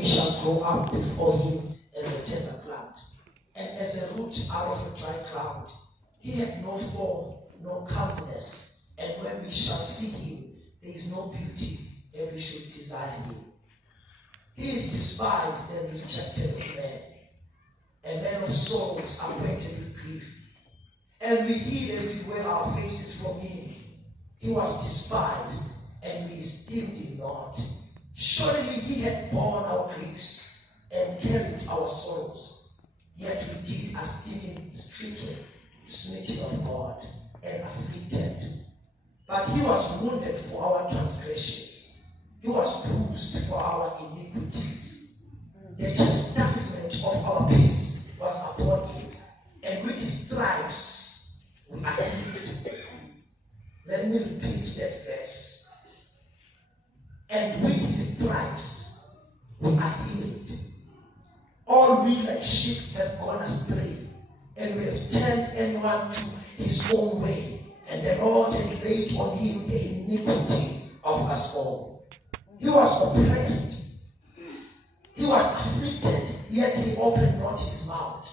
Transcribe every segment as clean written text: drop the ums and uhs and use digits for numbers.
he shall grow up before him as a tender plant, and as a root out of a dry ground. He had no form, no comeliness, and when we shall see him, there is no beauty that we should desire him. He is despised and rejected of men, a man of sorrows, acquainted with grief. And we hid as it were our faces from him. He was despised, and we esteemed him not. Surely he had borne our griefs and carried our sorrows. Yet we did esteem him stricken, smitten of God, and afflicted. But he was wounded for our transgressions. He was bruised for our iniquities. The chastisement of our peace was upon him, and with his stripes we are healed. Let me repeat that verse. And with his stripes we are healed. All we like sheep have gone astray, and we have turned anyone to his own way, and the Lord had laid on him the iniquity of us all. He was oppressed, he was afflicted, yet he opened not his mouth.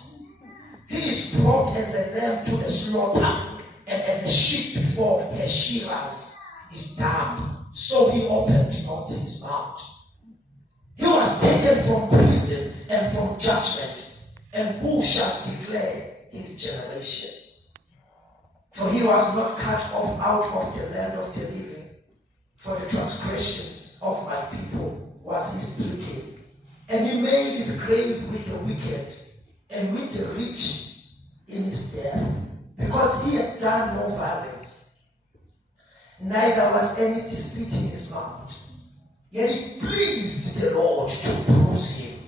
He is brought as a lamb to the slaughter, and as a sheep before her shearers is dumb, so he opened not his mouth. He was taken from prison and from judgment, and who shall declare his generation? For he was not cut off out of the land of the living. For the transgressions of my people was he stricken. And he made his grave with the wicked, and with the rich in his death, because he had done no violence, neither was any deceit in his mouth. Yet it pleased the Lord to bruise him.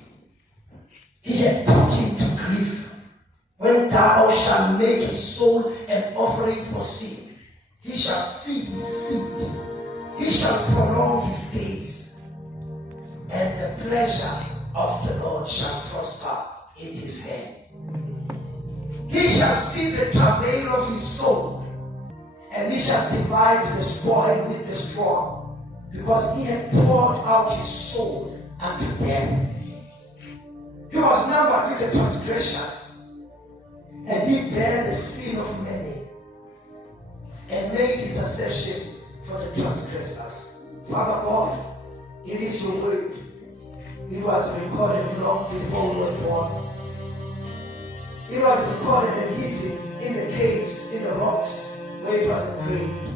He had put him to grief. When thou shalt make his soul an offering for sin, he shall see his seed. He shall prolong his days, and the pleasure of the Lord shall prosper in his hand. He shall see the travail of his soul, and he shall divide the spoil with the strong, because he had poured out his soul unto them. He was numbered with the transgressors, and he bare the sin of many, and made intercession for the transgressors. Father God, it is your word. It was recorded long before we were born. It was recorded and hidden in the caves, in the rocks, where it was engraved.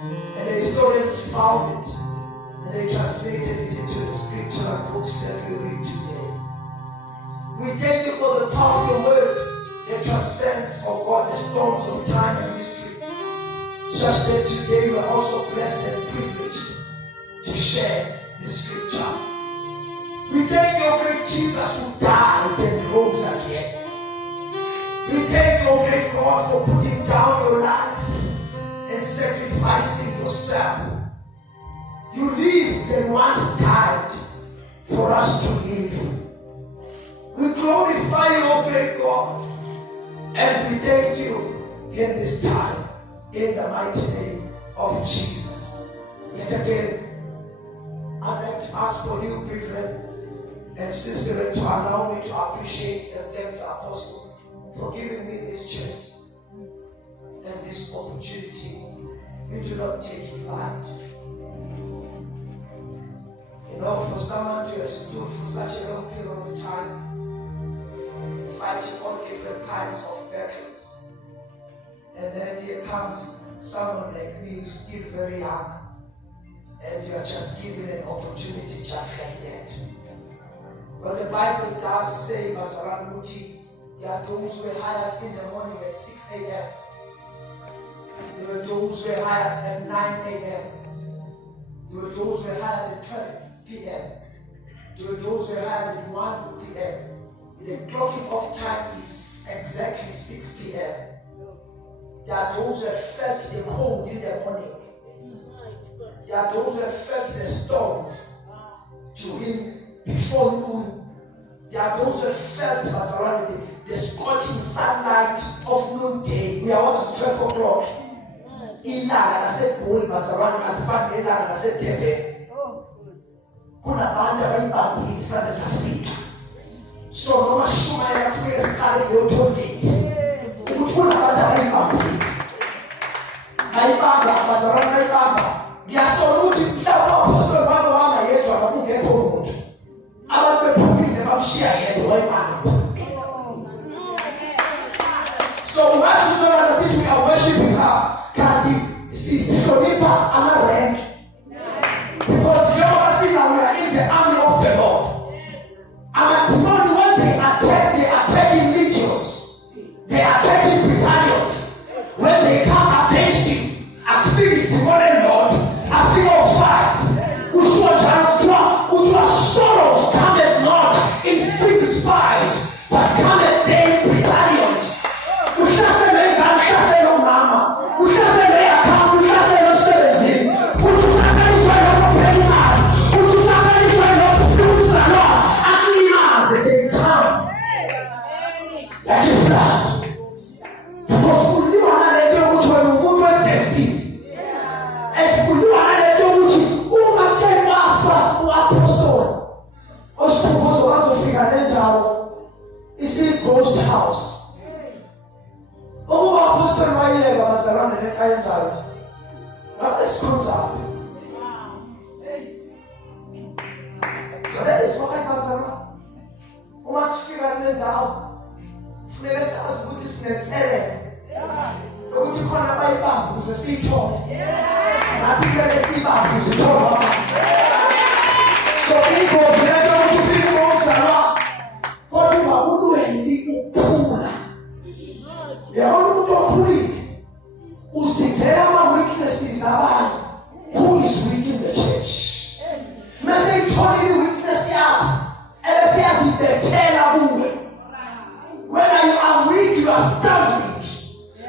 And the historians found it, and they translated it into the scriptural books that we read today. We thank you for the powerful word that transcends, oh God, the storms of time and history, such that today we are also blessed and privileged to share the scripture. We thank you, great Jesus, who died and rose again. We thank you, great God, for putting down your life and sacrificing yourself. You lived and once died for us to live. We glorify you, O great God, and we thank you in this time, in the mighty name of Jesus. Yet again, I'd like to ask for you, brethren and sisters, to allow me to appreciate and thank the Apostle for giving me this chance and this opportunity. We do not take it light. You know, for someone to have stood for such a long period of time, fighting all different kinds of battles, and then here comes someone like me who's still very young, and you are just given an opportunity just like that. Well, the Bible does say, Masaran Muti, there are those who were hired in the morning at 6 a.m. There were those who were hired at 9 a.m. There were those who were hired at 12 p.m. There were those who were hired at 1 p.m. The clocking off time is exactly 6 p.m. There are those who have felt the cold in the morning. There are those who have felt the storms to him before noon. There are those who have felt the scorching sunlight of noonday. We are almost 12 o'clock. Ilanga laseGoli bazalwane alifani nelanga laseDurban. kunabantu abayibambile saze safika. So noma Shumayela kufuneka siqale ngeauthority ukuthi kunabantu abayibambile. Bayibamba abazalwane bayibamba. Ngiyasola ukuthi mhlawumbe apostoli wabo wama yedwa akungekho umuntu. Abantu bephumile bamshiya yedwa wayibamba. So what is the other thing we are worshiping her? Kanti sihlonipha ama-rank. Because Jehovah says that we are in the army of the Lord. Ama-demon, when they are taking legions. They are taking battalions. When they come against you, I feel the demonic Lord, I feel of five. Which sorrows cometh not in six spies, but cometh they battalions. Ghost house. Oh, Apostle Maye was around the entire. But this comes up. So that is why Pastor who must figure it out. Let's ask what is next. What you call a Bible who's a sea talk. I think that is the Bible who's a talk. So people, let go to people around. What you are doing, you pull. The only one who sees my weaknesses are who is weak in the church. Message turning the weakness out. And say as if they tell a woman. When I am weak, you are struggling.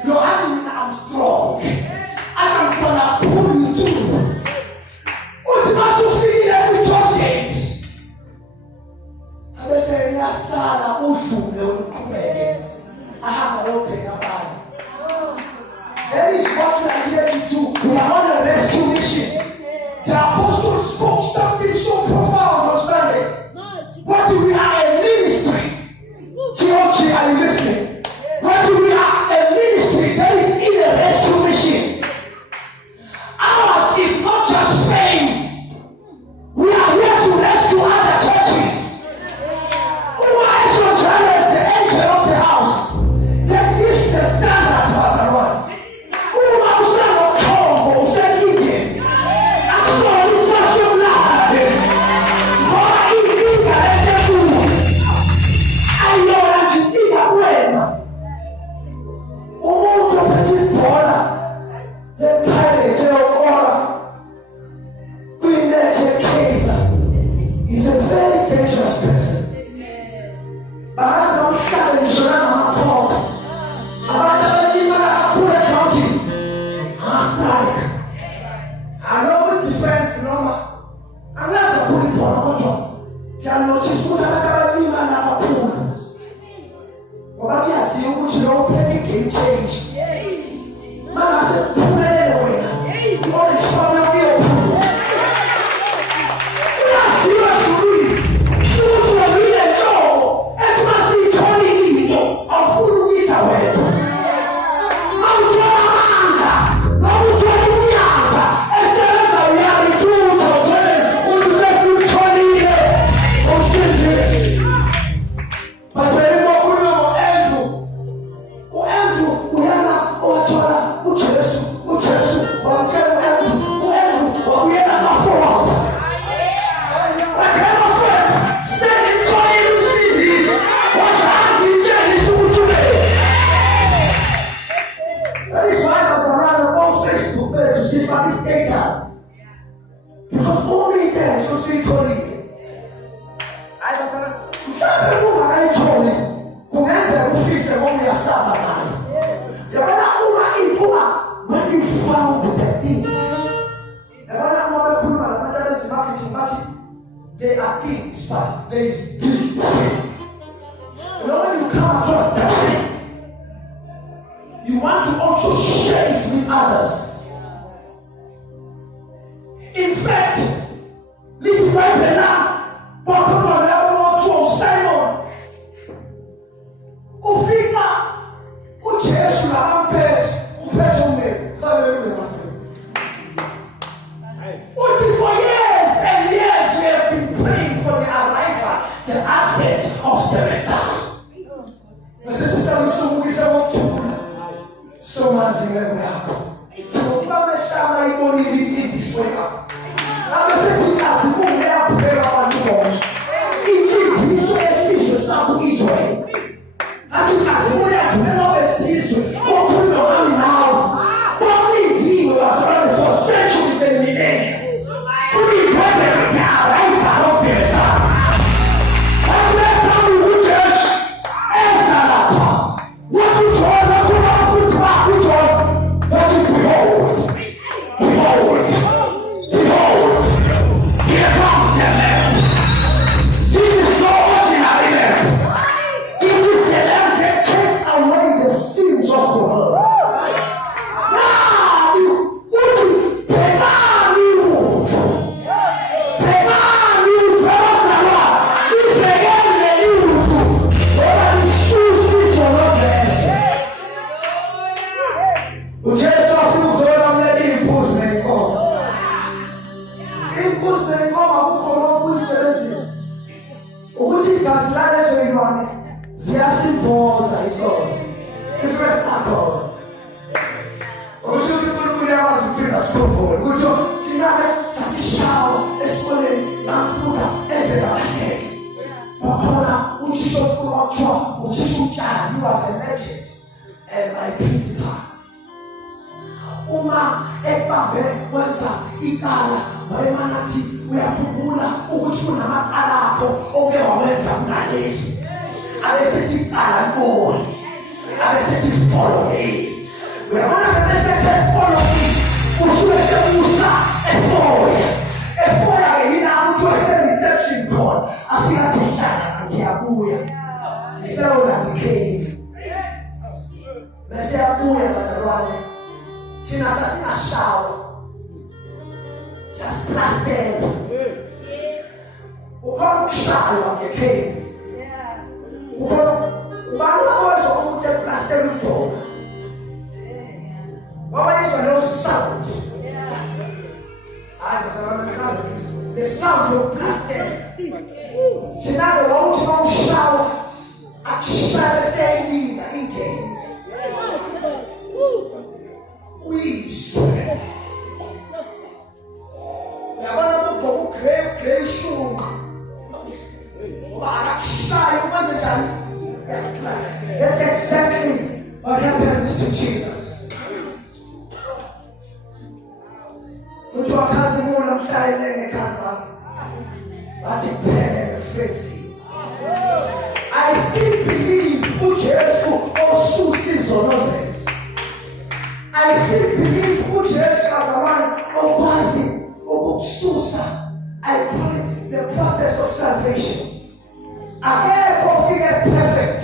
You're asking me I'm strong. I'm gonna pull you through. What's the master speaking every target? And they say, yes, sir, I have a open about it. That is what we are here to do. We are on a rescue mission. The apostle spoke something so profound on Sunday. What if we are a ministry? Theology, are you listening? What if we are a ministry that is in a rescue mission? Ours is not just fame. We are here to rescue other churches. Who are so jealous, the angel of the house? That is the standard to us and us. Who are so calm, who say Gideon? I saw this much like this. Why is it that I do? I know that you did that way. Oh, the petit boy, the pilot, the order. Queen Nettie Kaiser is a very dangerous person. But as no shadow is around my talk, about the demon I put a county, I'm strike. I know the defense, no, unless I put it on a bottom. Can notice what I demon I put. What I see, which you know, petty can change. Man, I said, put it anyway. All is from your view. That's serious to read. There are things, but there is deep. You know, when you come across that thing, you want to also share it with others. In fact, little Bible now. bazalwane ziyasimboza isono. Siswesakho. Ukuthi uNkulunkulu yakwazi ukuphinda sikhumbule ukuthi thina-ke sasishawa esikoleni namfunda evela baheke. Bakhona uthisha omkhulu wakuthiwa uthisha uMtshali, he was a legend my principal. Uma ekubambe wenza ikala wayemanathi uyakhumbula ukuthi kunamaqala akho oke wawenza kunaleli. Abesithi ikala liboni, abesithi follow me. Uyabona abesithi follow me usuke sebusa efoya yina umuntu wase-reception call afika athi hlala ngiyabuya ngisewona ngicave bese yabuya bazalwane thina sasingashawa sasiplastela ukhona ukushaywa ngecave ukhona ubani wakwazi umuntu eplastela udoba wabayizwa leyo sound hayi bazalwane the sound of plastic. Tonight, I want to go shower. I try to say, leave the game. We swear. We are going to go great show. That's exactly what happened to Jesus. Put your cousin on and fly in the camera. But it better face. I still believe who Jesus also sees on us. I still believe who Jesus as a one or passing or Susa. I call it the process of salvation. I can't get perfect.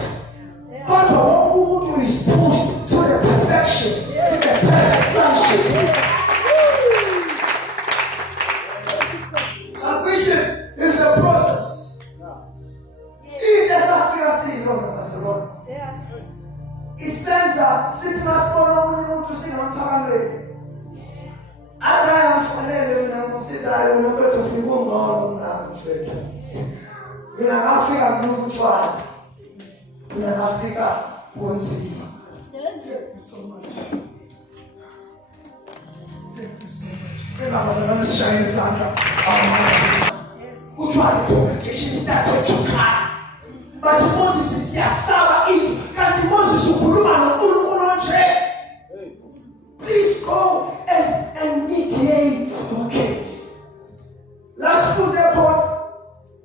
God who is pushed to the perfection, to the perfect sonship. Salvation is the process. It just after seeing Barcelona. He sends a sitting as for to sing on Parade. I am for them, sit I will not go to Africa. In Africa, no trial. In Africa, one city. Thank you so much. Thank you so much. Who tried to communication started to cry. But Moses is here, Saba in. Can Moses who please go and mediate your case. Let's put the point.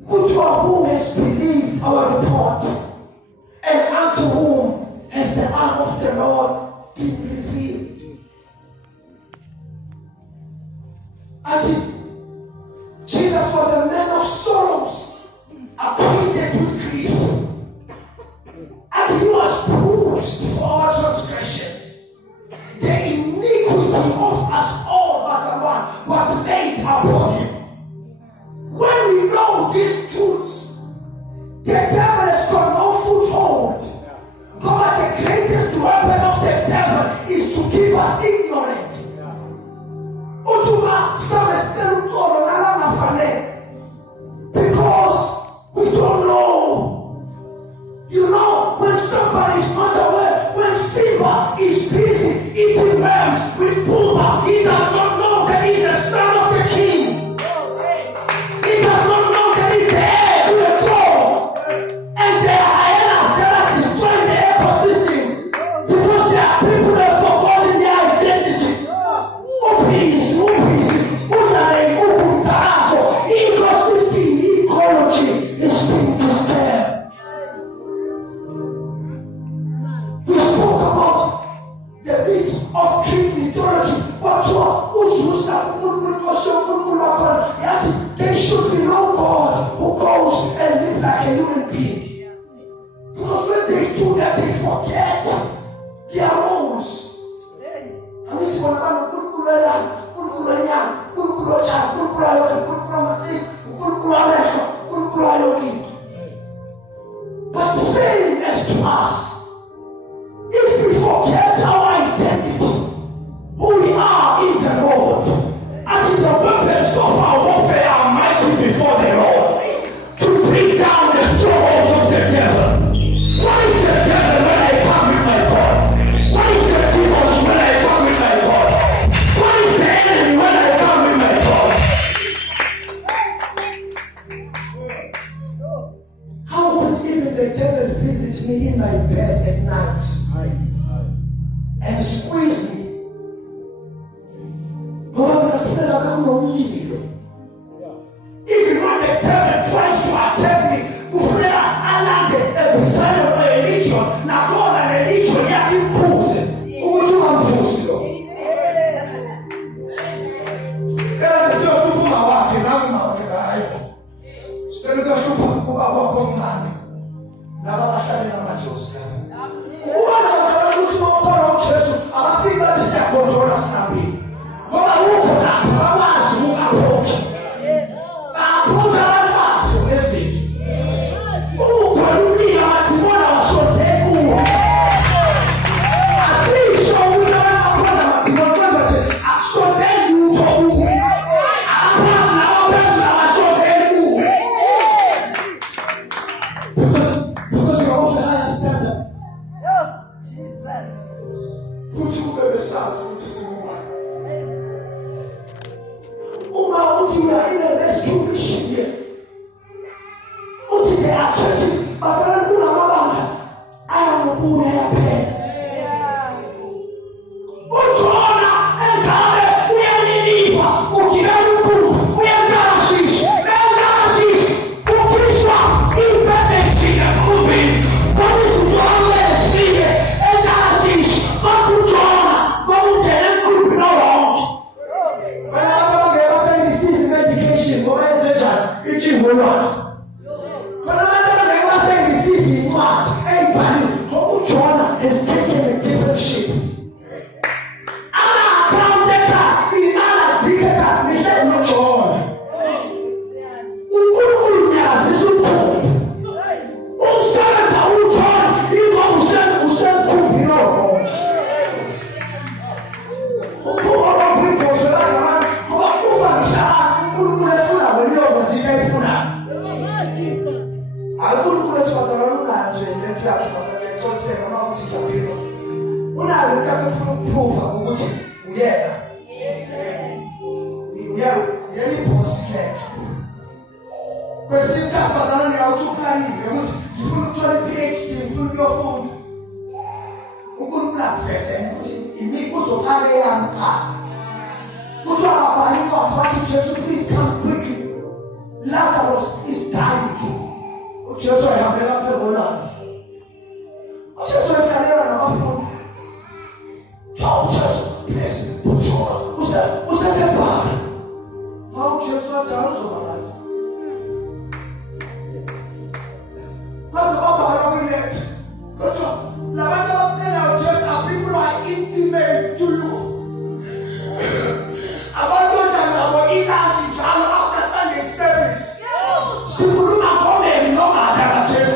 Who has believed our report, and unto whom has the arm of the Lord been revealed. Jesus was a man of sorrows, acquainted with grief. And he was bruised for our transgressions. The iniquity of us all, was laid upon him. When we know these truths, the devil has got no foothold. God, the greatest weapon of the devil is to keep us ignorant. Because we don't the devil visit me in my bed at night and squeeze me. Even when the devil tries to attack me, every time I religion, now God and religion, you have to prove it. Who do you want to prove it? Please come quickly. Lazarus is dying. Jesus, I have never felt alive. Jesus, I have never felt. Oh, Jesus, please, put your. Who's that? Oh, Jesus, I have never felt. Pastor Papa, how we met? Just are people who are intimate to you. About those that are in after Sunday service. People who are coming, no matter what it is.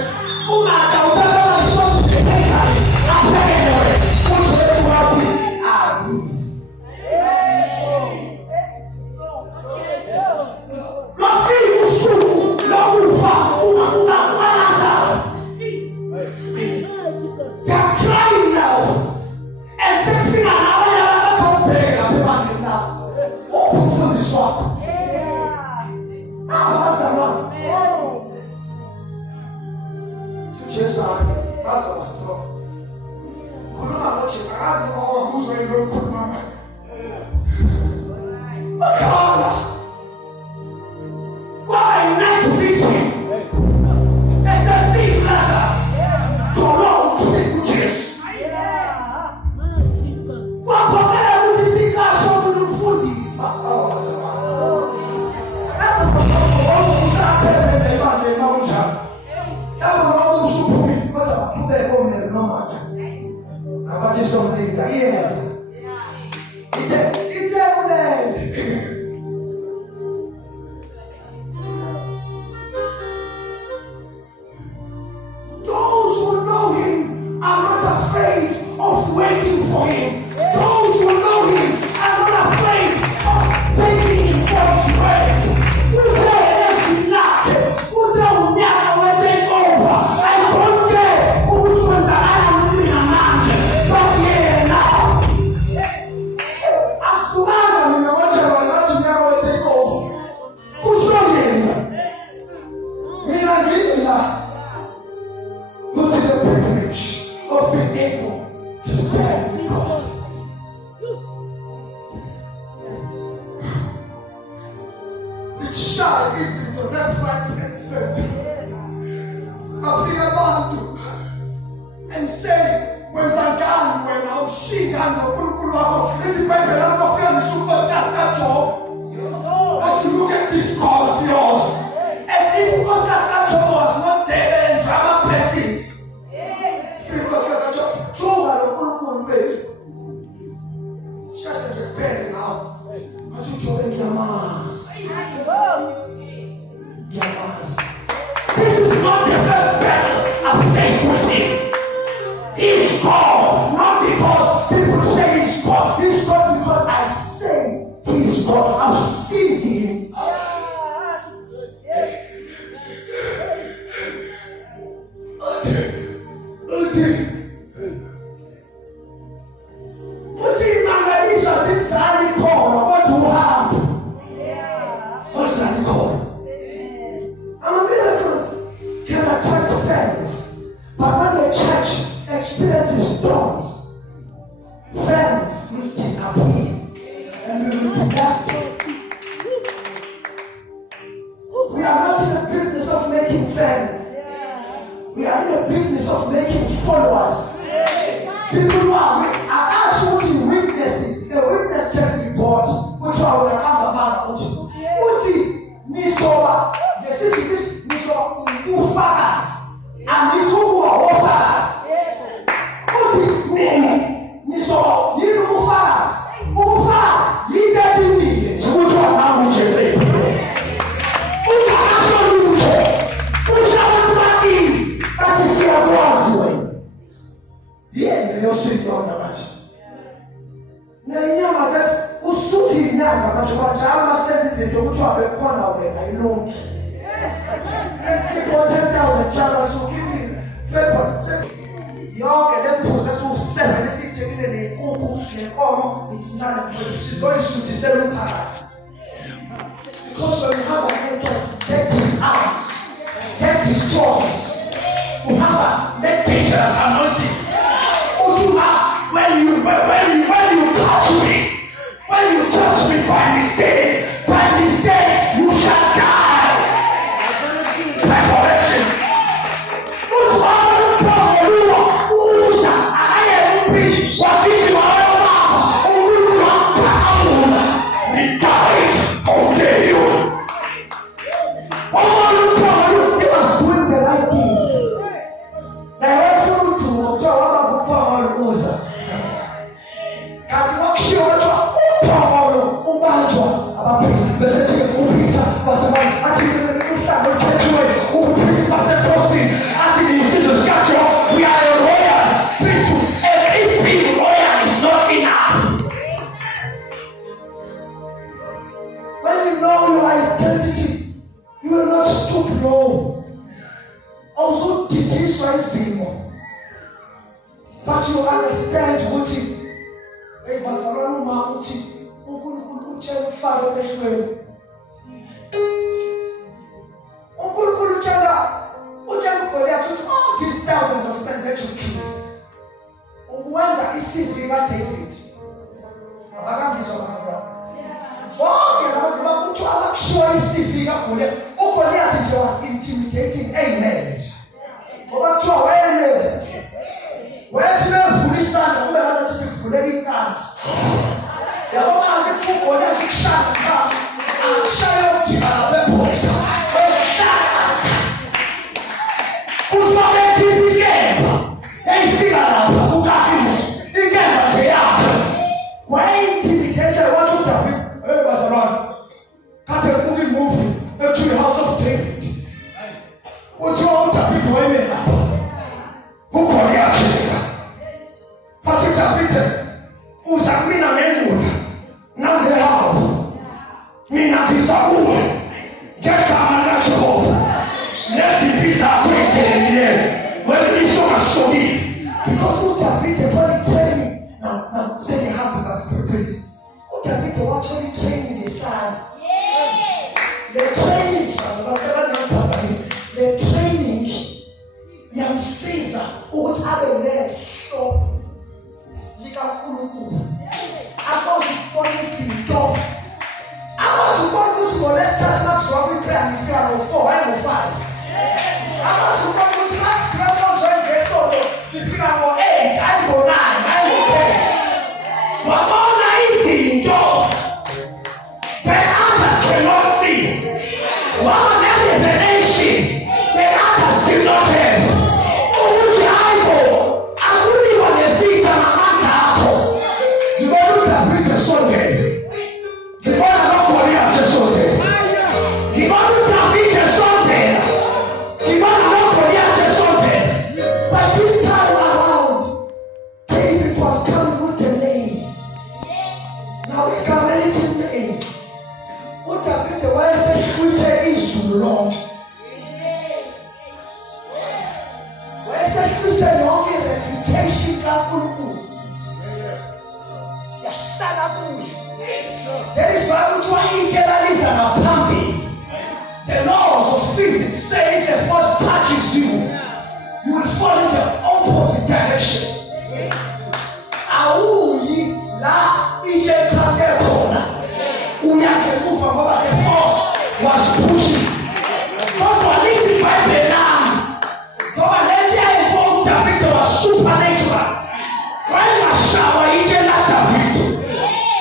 Who matter what it is, supposed to be taken. After anyway, what's the way to work with? They are crying now. And saying, open this one. Jesus, Pastor was strong. Couldn't have watched it. I had no one who's very low. Couldn't have. Why not to reach him? It's a big letter. To Lord to speak to Jesus. What would you see? God showed you the food is. Yes. It's those who know him are not afraid of waiting for him. Those who know him are not afraid of taking him for his word. Who say yes, we not. Who say we never will take over. I don't care who was I am living a man. But yeah, now. I'm surrounded in the water and not to never will take over. Who showed him? Me not giving that. be able to stand with God. The child is in the left, right, and center. Afika abantu and say, when Zangani, when I'm she and the Kurukulu, it's a baby, I'm not feeling superstar job. But you look at this God of yours, as if superstar job was not there and drama blessings. Because the job, Joe and the Kurukulu, baby. She has a baby now. But you join your mass. Your mass. This is not the first battle I've faced with him. He's God, not because people say he's God. He's God because I say he's God. I've seen him. Uthi mangaliswa sisali khona kodwa uhambe. What's that called? I'm a miracles can attract fans, but when the church experiences storms, fans will disappear and we will be left. We are not in the business of making fans. We are in the business of making followers. People who are I ask you to witnesses. The witness can be bought. Which one will come about? Which Nisoa, the sister Nisoa Ufagas, and this who are Ufagas. Which Nisoa, you Ufagas, Ufagas, you get in me. So which one now would you say? That is your boss way. Yeah, they also see you on the match. Now, I said, who's shooting now? But I said, this is the corner where I know. Let's keep on 10,000 channels who give me paper. Y'all get them possess who 7. Let's see, taking the cocoa, the corner. It's not, she's very soon to 7 parts. Because when you have a mentor, get his arms, get his toys. You have a that dangerous anointing. When you touch me, by mistake, you shall die. By correction. When you know your identity, you will not stoop low. Also, it is very simple. But you understand what it is. All these thousands of men that you killed. Uwanza isivika David. Abakambizo basaba. Okay, now you are sure isivika kule. Goliath was intimidating a man. But you are where to know police stand and where to take fully cards. The woman has a two Goliath shot and show you the weapons. Who's not making the game? They figure out who got this. They get what they are. Why intimidated? What you have? Hey, Basaran. Cut a movie to the house of David. What you want to be doing? Who call you actually? But you have written. Who's a mina menwood? Now they have. Mina Kisabu. Get come and let you go. Let's see this acquainted here. When we saw a story, because what have written for the training. Now, say you have to prepare. What have written actually training this time? The training, the training, young Caesar, what are the legs? So yehlise yonke reputation kaNkulunkulu. Yahlala kuye. That is why kuthiwa itshelaniza ngaphambili. The laws of physics say if the force touches you, you will fall in the opposite direction. Awuyi la ije khande khona. Uyakemuva ngoba the force was pushing. Kodwa lithi iBhayibheli nami ngoba le nto ayifuna uDavid was supernatural. Wayengashaywa itshe la David.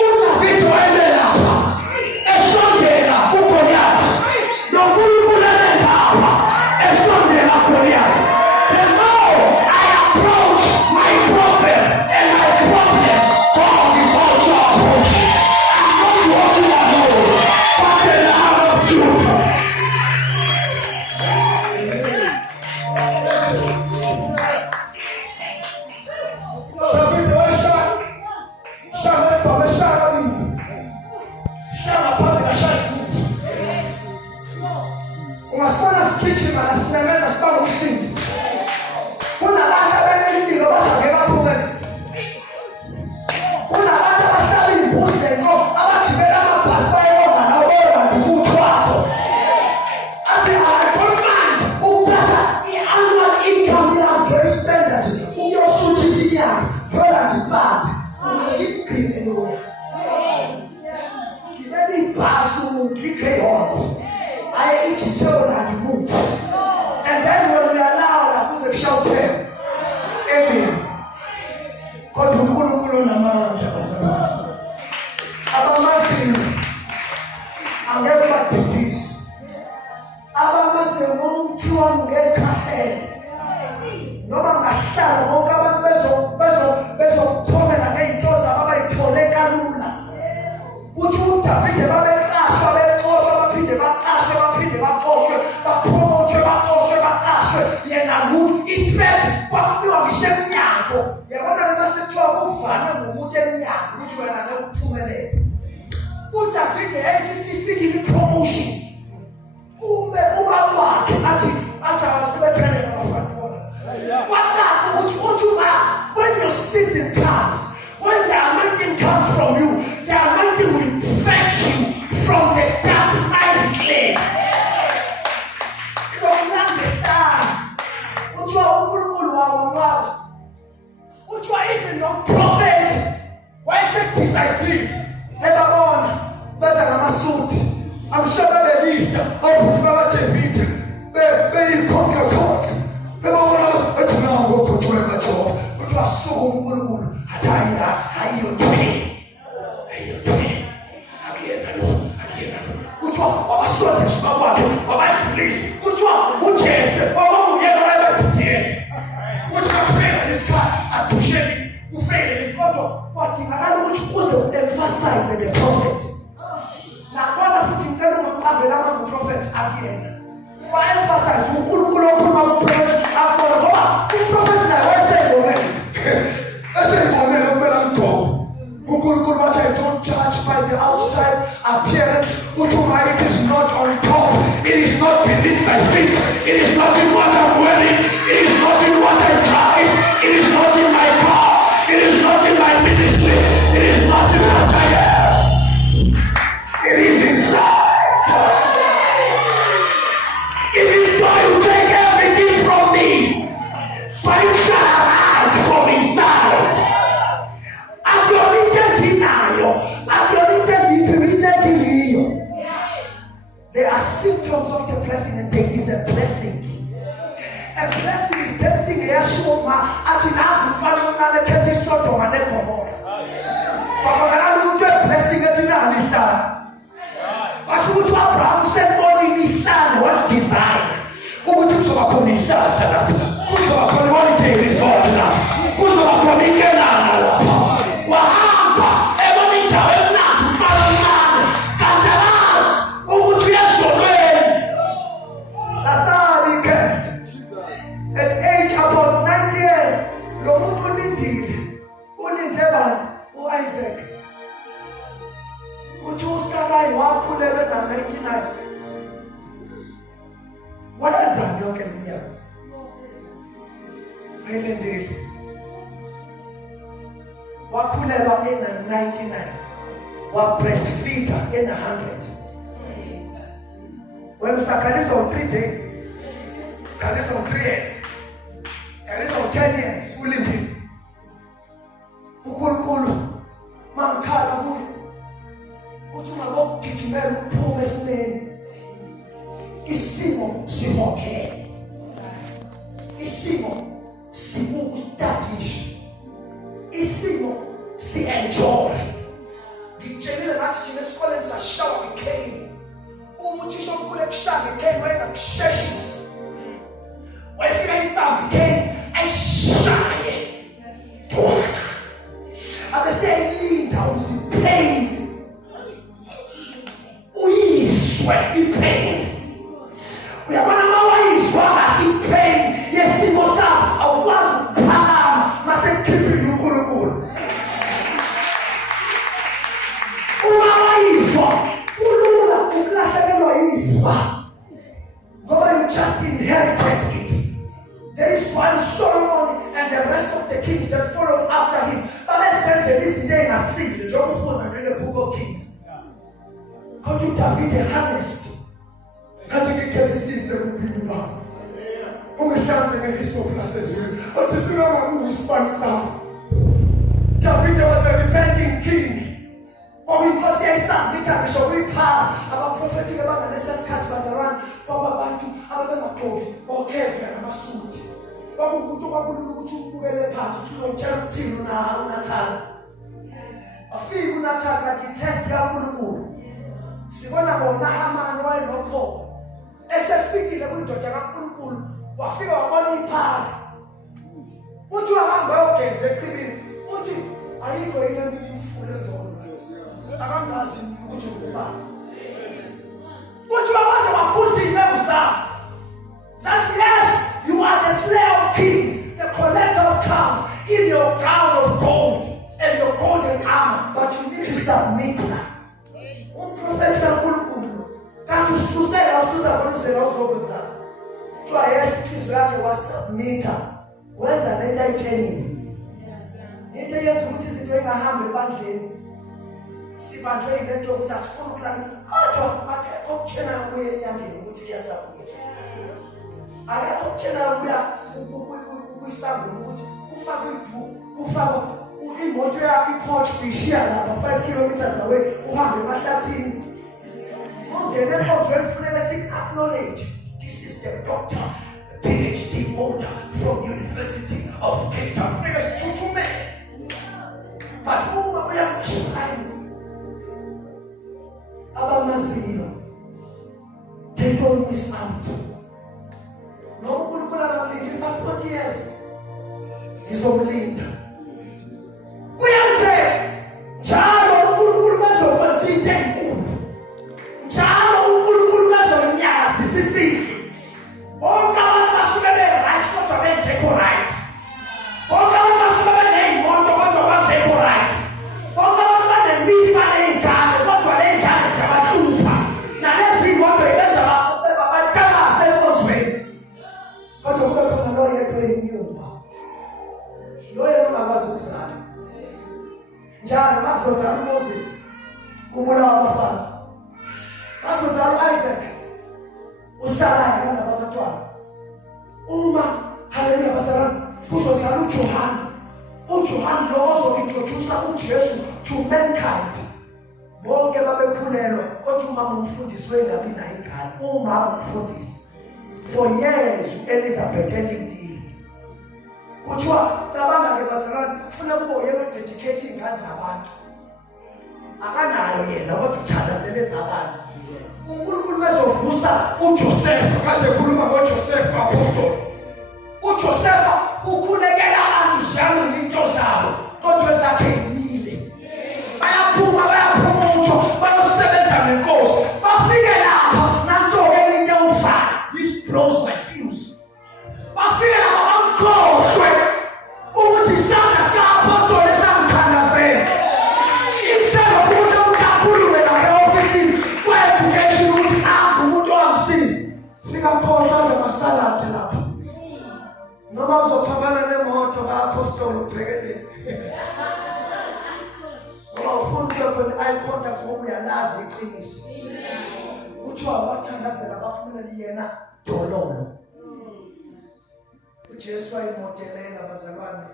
uDavid wayelapha esondela kuGoliath. noNkulunkulu enendaba esondela kuGoliath. The more I approach my problem and my problem, God is also approaching. I'm not walking alone, but the Lord of truth. David washaya shaka pameshaka nini shaka pale kashaka unasipona skichi manasimemeza sababu msingi kuna watu wale ndio watagera pumeni kuna watu wasali mbuzi ngo abakibera mapaswa yao na bora mtu wako ati command utata the annual income ya expenditure uyosutisia hela dipart usikipinelwe kibeni pasu kikeyote I eat it all and move. And then when we allow the music shout him. Amen. God will kulu na manja basama. Abamasi. I'm getting back to this. Abamasi mkiwa mgeka he. Noma ngashara ngoba beso tome na ngeitosa baba itoleka lula. Ujuta vile baba kasha bekosha bapinde bakasha bapinde bakosha bapromote bakasha yena lu itfet kwa mwa mshenyango yabona basethwa kuvana ngomuntu emnyango ukuthi wena ngeke uphumelele. uDavid ethi sifike promotion kumbe uba wakhe athi awasebephelele abafana bona wakati ukuthi when your season comes, when the anointing comes from you, the anointing will fetch you from the dark mighty clay. From that time, utwa uNkulunkulu wawungaba. Utwa even non-prophet. Why say disagree? Nebabona bese ngamasuti. I'm sure they lift up David. Be conquer. Nebabona ethi nawo ukuthola kaJob. Utwa so uNkulunkulu ataya hayo twe. Utwa wabasonde sibakwakhe wabayifundisi utwa uJesu wabamuyela wayebathithile utwa kuphela lesikhathi adusheli ufele kodwa kwathi akala ukuthi kuze emphasize the prophet nakhona futhi ngicela ungaqambela ama-prophet akuyena wa-emphasize uNkulunkulu okhuluma ku-prophet akubona ngoba uprofethi naye wayeseyibonele eseyibonele kumele amgcobe. uNkulunkulu wathi I don't judge by the outside appearance. It is not on top. It is not beneath my feet. It is not in what I'm wearing. It is not in what I drive. It is not in my car. It is not in my ministry. It is not in what I am. It is inside. If you try to take everything from me, but you shall arise from inside. There are symptoms of the blessing, and there is a blessing. A blessing is that thing Yeshua at in our family sort of a neck. But I will do a blessing at in our time. But what Abraham said, only his son, what desire. Who would you so upon his son? Who's upon one day is ordinary? Who's upon his son? Wahamba, Evanita, Evanita, Paraman, Cantaras, who would be so well? That's how he can. At age about 90 years, Lomutu Lindy, Uninteban, who Isaac. Would you Sarai, Wakuleven, and 99? What else are you looking here? ngilindile. Wakhulelwa ena-99, wa-breastfeeder ena-100. Wena usakhaliswa u-3 days, khaliswa u-3 years, khaliswa u-10 years, ulindile. uNkulunkulu mangikhala kuye uthi ungabogijimela ukuphuma esimeni. Isimo simokhele, isimo sibuku-establish, isimo si-enjoy. Ngikutshelile ngathi thina esikoleni sashawa ngekheni. Uma uthisha omkhulu ekushaya ngekheni wayengakusheshisi, wayefika intambo ikheni ayishaye abeseyayilinda uzipain, uyizwe ipain. Uyabona uma wayizwa ipain yesimo sakho awukwazi ukuphakama masekukhiphile uNkulunkulu. Uma wayizwa kulula ukulahlekelwa yizwa ngoba you just inherited it. There is one Solomon and the rest of the kings that followed after him. But let's say this day in a sea, the job of in the book of Kings. God you David honest. Kathi ngikezi sise kubini ba. Umhlanze ngelisoplasses you. But to see how we sponsor. David was a repenting king. Kwakuyinkosi yayisambitha ngisho kuyiphala abaprofethi abangalesa sikhathi bazalwane kwabantu ababengagqoki okheve namasuti. Kwakumuntu kwakulula ukuthi ubukele phansi uthi uyotshela ukuthini unathana. Afike unathana kanti test kaNkulunkulu. Sibona bona Hamani wayenokhokho. Esefikile kwindoda kaNkulunkulu wafika wabona iphala. Uthi uhamba uyogeza echibini. Uthi ayikho into emifule nzolo. Akangazi ukuthi ubani. Uthi wabaze waphuza indawo zakhe. That yes, you are the slayer of kings, the collector of crowns, in your gown of gold and your golden armor, but you need to submit now. Umprofeti kaNkulunkulu kanti ususela konusela uzokwenza. Kuthiwa yena inhliziyo yakhe wasubmita, wenza lento ayithenile. Into yenza ukuthi izinto engahambi ebandleni. Sibanjwe yilento yokuthi asifuna ukulala, kodwa akekho okutshela kuye enyangeni ukuthi iyasabuyela. Akekho okutshela kuya kwisango ukuthi ufake ibhuku, ufake imoto yakho iPorsche uyishiya lapha 5 kilometers away uhambe emahlathini. Ungene esozweni kufanele si-acknowledge this is the doctor, the PhD holder from University of Cape Town. Kufanele sithuthume. But uma uya ku-shrines abamaziyo, they don't miss out. No uNkulunkulu akamlindisa 40 years. Ngizomlinda. Kuyenzeka njalo uNkulunkulu bazokwenza into enkulu. Njalo uNkulunkulu bazonyakazisisa. Bonke abantu basuke be-right kodwa bengekho right. Bonke abantu basuke beney'moto kodwa bangekho right. Bonke abantu banemithi baney'ngane kodwa ley'ngane ziyabahlupha. Nalezi moto ibenza batakase enkonzweni. Kodwa kube khona lo yedwa eyinyumba. Lo yedwa ungakwazi ukuzala. Njalo makuzozala uMoses kubulawa abafana. Makuzozala uIsaac uSaraya nalaba abantwana. Uma haleluya basalana kuzozala uJohane. uJohane lo ozointroduce uJesu to mankind. Bonke babekhulelwa kodwa umama umfundisi wengabi nayo ingane. Umama umfundisi for years Elizabeth elindile. Kuthiwa cabanga-ke bazalwane ufuna kube uyena dedicate iy'ngane zabantu. Akanayo yena kodwa uthandazele zabantu. uNkulunkulu bezovusa uJosefa, kade ekhuluma ngoJosefa apostoli. uJosefa ukhulekela abantu njalo into zabo kodwa zakhe yimile. Bayaphuma umntu bayosebenza ngenkosi. Bafike lapha nanto-ke into ufana. This blows my fuse. Bafike lapha bamkhohlwe ukuthi isandla sika-apostoli samthandazela. Instead of ukuthi umuntu akhulume lapha e-ofisini kwe-education ukuthi umuntu owangisiza. Fika mkhohlwa nje masaladi lapha. Noma uzophambana apostoli ubhekele. Ngoba ufuna ukuba khona eye contact ngoba uyalazi iqiniso. Kuthiwa wathandazela abaphumeleli yena dololo. uJesu wayimodelela bazalwane.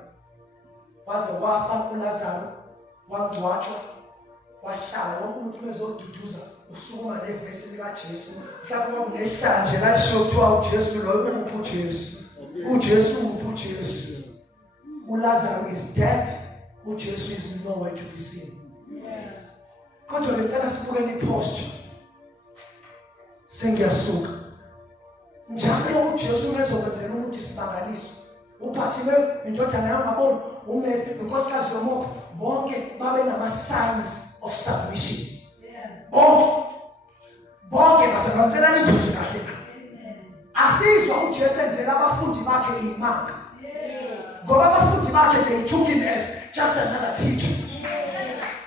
Waze wafa uLazaro, wangcwatshwa, wahlala wonke umuntu ezoduduza usukuma nevesi likaJesu. Mhlawumbe kungehlanje lasho kuthiwa uJesu lo uphi uJesu. uJesu uphi uJesu. uLazaro is dead. uJesu is nowhere to be seen. Kodwa ngicela sibukele iposture. Sengiyasuka. Njalo uJesu mezokwenzela umuntu isibangaliso. Uphathime indodana yamabona, uMethe, inkosikazi yomoya, bonke babe nama signs of submission. Bonke basebenzelana imbuzi kahle. Asizwa uJesu enzela abafundi bakhe imanga. Ngoba abafundi bakhe they took him as just another teacher.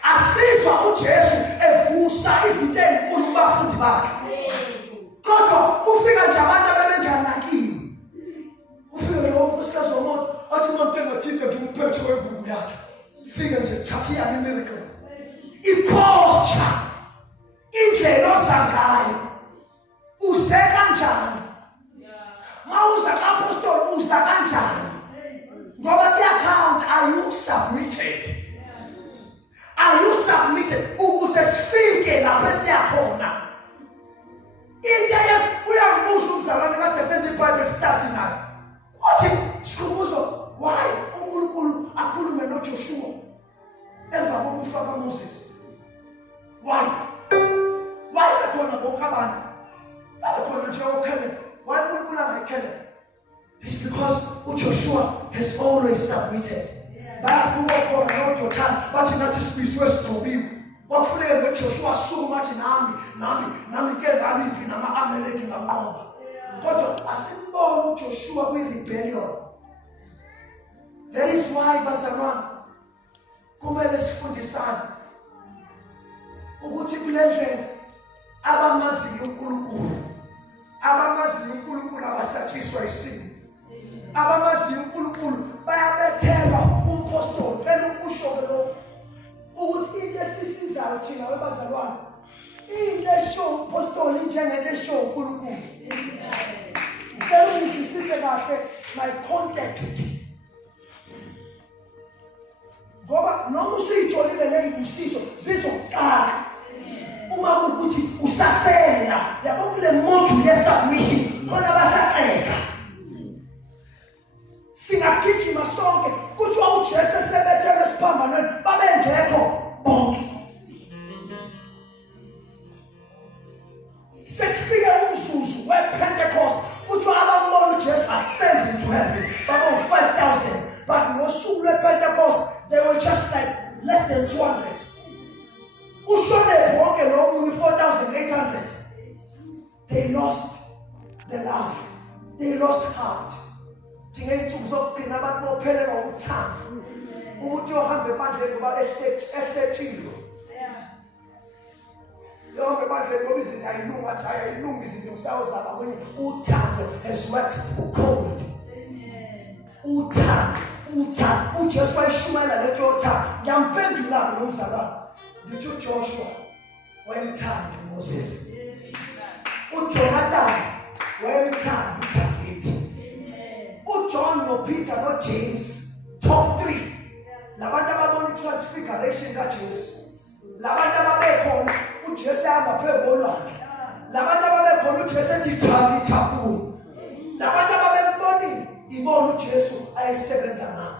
Asizwa uJesu evusa izinto ezinkulu kubafundi bakhe. Kodwa kufika nje abantu abebenganakile. Kufika lo nkosikazi womoya athi umuntu engathinte nje umphetho wegugu yakhe. Fika nje thathi yani miracle. Iposture. Indlela osangayo. Uze kanjani? Mawuza apostoli uza kanjani? Ngoba count, are you submitted? Are you submitted? Ukuze sifike lapha siyakhona. Into uyambuza umzalwane kade senze iBible study naye. Uthi sikhumbuzo why uNkulunkulu akhulume noJoshua emva kokufa kaMoses. Why bakhona bonke abantu? Bakhona nje uKhale. Why uNkulunkulu angayikhele? It's because uJoshua has always submitted. Bayavuka khona noJothani bathi nathi sibizwe sigcobiwe. Kwakufuneka noJoshua sukuma athi nami ke ngabiphi nama-Amaleki ngamnqoba. Kodwa asimboni uJoshua kwi-rebellion. That is why bazalwane kumele sifundisane ukuthi kule ndlela abamaziyo uNkulunkulu abasatshiswa isimo. Abamaziyo uNkulunkulu bayabethelwa umpostoli. Cela ukusho lo ukuthi into esisizayo thina webazalwane, into esho umpostoli njengento esho uNkulunkulu. Ngicela uzwisise kahle my context. Ngoba noma usuyitholile leyibusiso zizoqala uma ukuthi usasela yabo kule module ye-submission khona basaqeka. Singagijima sonke kuthiwa uJesu esebethele esiphambanweni babengekho bonke. Sekufike umzuzu we-Pentecost kuthiwa abambona uJesu ascend into heaven babo 5,000, but ngosuku lwe-Pentecost they were just like less than 200. Ushone bonke lo muntu 4,800. They lost the love. They lost heart. Thingeyithuku zokugcina abantu bophelelwa uthando. Umuntu yohamba ebandleni ngoba ehlethile. Yohamba ebandleni ngoba izinto ayilunga athi ayilunga izinto usawuzaba kwenye. Uthando has waxed cold. Uthando. uJesu wayishumayela lento yothando. Ngiyampendula lo mzalwane. Ngithi uJoshua wayemthanda uMoses. uJonathan wayemthanda uDavidi. uJohn noPeter noJames top 3 labantu ababona itransfiguration kaJesu. Labantu ababekhona uJesu ehamba phezu kolwandle. Labantu ababekhona uJesu ethi Talitha kum. Labantu ababembonile ibona uJesu ayisebenza ngabo.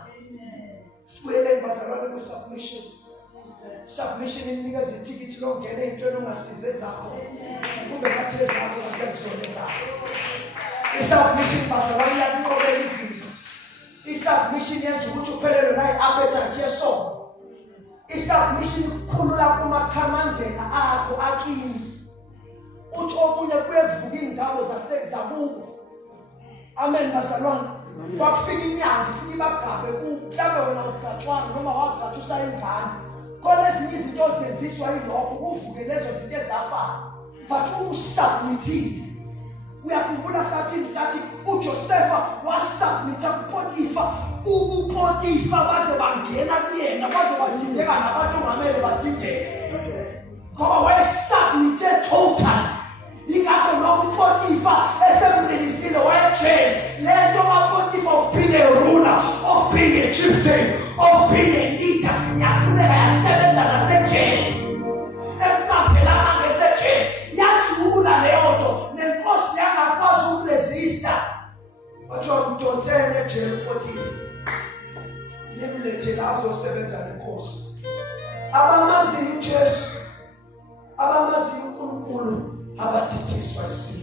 Sibuyele bazalwane ku-submission. Submission inikeza ithikithi lokungena ey'ntweni ongasize zakho. Kube ngathi ezakho ngakuzona zakho. I-submission bazalwane iyakunqobela izinto. I-submission yenza ukuthi uphelelwe nayi-appetite yesono. I-submission ikukhulula kumakhamandela akho akini. Uthi omunye kuye kuvuka iy'ndawo zakubo. Amen bazalwane. Kwakufika inyanga ifika ibagabe mhlawumbe wena ugcatshwana noma wagcatshwa usayingane. Khona ezinye izinto ozenziswa yilokho uvuke lezo zinto ezafana. But usubmitile. Uyakhumbula sathi uJosefa wasubmita kuPotifa ubuPotifa baze bangena kuyena baze badideka nabantu ongamele badideke ngoba wayesubmite total. Ingakho lokhu uPotifa esemrilisile wayejele lento kaPotifa of being a ruler, of being a chieftain, of being a leader, yaqhubeka yasebenza nasejele emqaphelanga ngesejele yadlula leyo nto nenkosi yangakwazi ukuresista. Batsho mdonsele ejele uPotifa nimlethele azosebenza nenkosi. Abamaziyo uJesu, abamaziyo uNkulunkulu, abadidiswa isimo.